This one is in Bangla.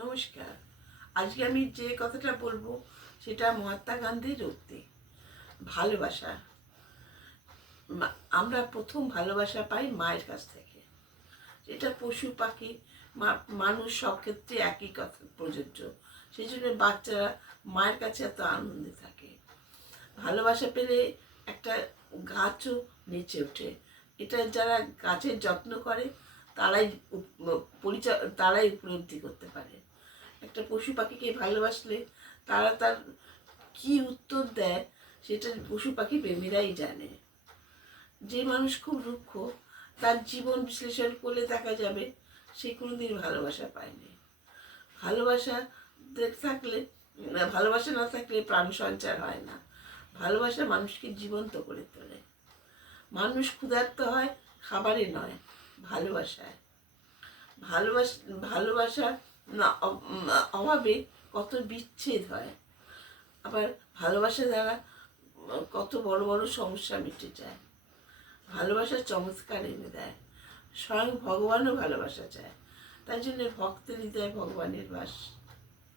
নমস্কার। আজকে আমি যে কথাটা বলবো সেটা মহাত্মা গান্ধীর উক্তি, ভালোবাসা। আমরা প্রথম ভালোবাসা পাই মায়ের কাছ থেকে। এটা পশু পাখি মানুষ সব ক্ষেত্রে একই কথা প্রযোজ্য। সেই জন্য বাচ্চারা মায়ের কাছে এত আনন্দে থাকে। ভালোবাসা পেলে একটা গাছও নেচে ওঠে। এটা যারা গাছের যত্ন করে তারাই তারাই উপলব্ধি করতে পারে। একটা পশু পাখিকে ভালোবাসলে তারা তার কি উত্তর দেয় সেটা পশু পাখি প্রেমীরাই জানে। যে মানুষ খুব রুক্ষ, তার জীবন বিশ্লেষণ করলে দেখা যাবে সে কোনোদিন ভালোবাসা পায়নি। ভালোবাসা থাকলে ভালোবাসা না থাকলে প্রাণ সঞ্চার হয় না। ভালোবাসা মানুষকে জীবন্ত করে তোলে। মানুষ ক্ষুধার্ত হয় খাবারে নয়, ভালোবাসায়। ভালোবাসার অভাবে কত বিচ্ছেদ হয়, আবার ভালোবাসা দ্বারা কত বড় বড় সমস্যা মিটে যায়। ভালোবাসা চমৎকার এনে দেয়। স্বয়ং ভগবানও ভালোবাসা চায়, তাই জন্য ভক্তের হৃদয়ে ভগবানের বাস।